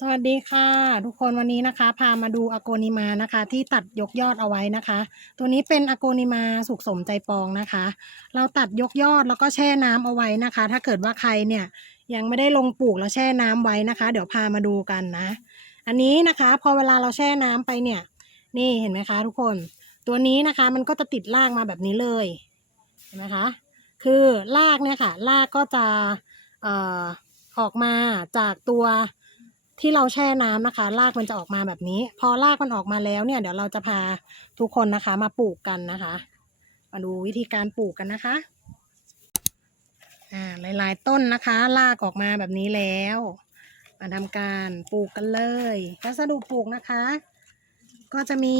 สวัสดีค่ะ ทุกคนวันนี้นะคะ พามาดูอโกนิมานะคะ ที่ตัดยกยอดเอาไว้นะคะ ตัวนี้เป็นอโกนิมาสุขสมใจปองนะคะ เราตัดยกยอดแล้วก็แช่น้ำเอาไว้นะคะ ถ้าเกิดว่าใครเนี่ยยังไม่ได้ลงปลูกแล้วแช่น้ำไว้นะคะ เดี๋ยวพามาดูกันนะ อันนี้นะคะ พอเวลาเราแช่น้ำไปเนี่ย นี่เห็นไหมคะ ทุกคนตัวนี้นะคะมันก็จะติดรากมาแบบนี้เลยเห็นไหมคะคือรากเนี่ยค่ะรากก็จะเอ่อออกมาจากตัว ที่เราแช่น้ำนะคะรากมันจะออกมาแบบนี้ พอรากมันออกมาแล้วเนี่ย เดี๋ยวเราจะพาทุกคนนะคะ มาปลูกกันนะคะ มาดูวิธีการปลูกกันนะคะอ่าหลายๆต้นนะคะรากออกมาแบบนี้แล้ว มาทำการปลูกกันเลยวัสดุปลูกนะคะ ก็จะมี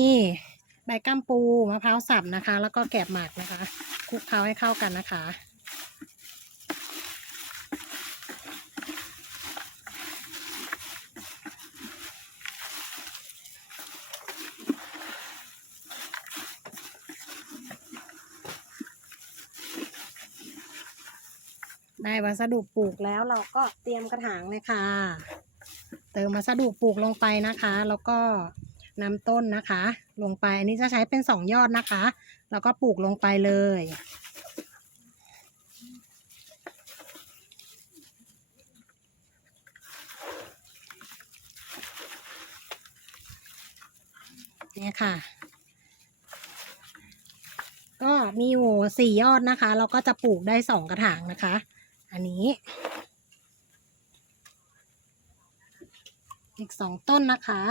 ใบก้ามปูมะพร้าวสับนะคะ แล้วก็แกบหมักนะคะคลุกเคล้าให้เข้ากันนะคะ ได้วัสดุปลูกแล้วเราก็เตรียมกระถางเลยค่ะ เติมวัสดุปลูกลงไปนะคะ แล้วก็นำต้นนะคะ ลงไปอันนี้จะใช้เป็นสองยอดนะคะ แล้วก็ปลูกลงไปเลย เนี่ยค่ะ ก็มีอยู่สี่ยอดนะคะ เราก็จะปลูกได้สองกระถางนะคะ อันนี้ อีกสองต้นนะคะ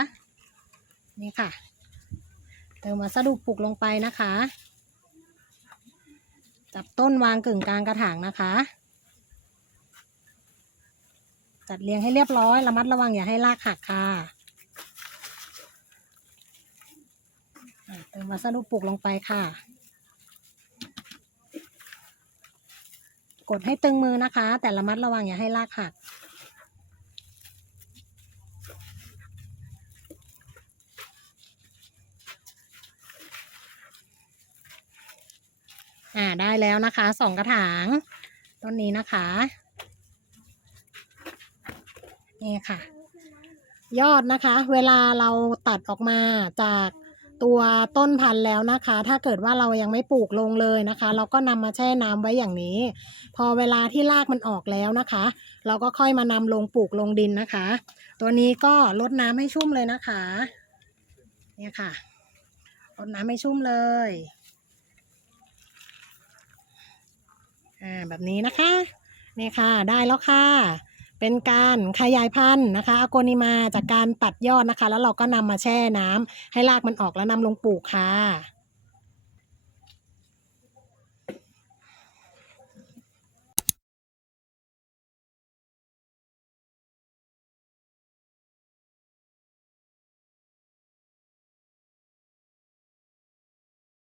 นี่ค่ะ เติมวัสดุปลูกลงไปนะคะ จับต้นวางกึ่งกลางกระถางนะคะ จัดเรียงให้เรียบร้อย ระมัดระวังอย่าให้รากหักค่ะอะเติมวัสดุปลูกลงไปค่ะ ดให้ตึงมือนะคะ แต่ระมัดระวังอย่าให้รากหักอ่าได้แล้วนะคะสองกระถางต้นนี้นะคะนี่ค่ะ ยอดนะคะ เวลาเราตัดออกมาจาก ตัวต้นพันธุ์แล้วนะคะ ถ้าเกิดว่าเรายังไม่ปลูกลงเลยนะคะ เราก็นำมาแช่น้ำไว้อย่างนี้ พอเวลาที่รากมันออกแล้วนะคะ เราก็ค่อยมานำลงปลูกลงดินนะคะ ตัวนี้ก็ลดน้ำให้ชุ่มเลยนะคะ เนี่ยค่ะลดน้ำให้ชุ่มเลยอ่าแบบนี้นะคะนี่ค่ะได้แล้วค่ะ เป็นการขยายพันธุ์นะคะอโกนิมาจากการตัดยอดนะคะ แล้วเราก็นำมาแช่น้ำให้รากมันออกแล้วนำลงปลูกค่ะ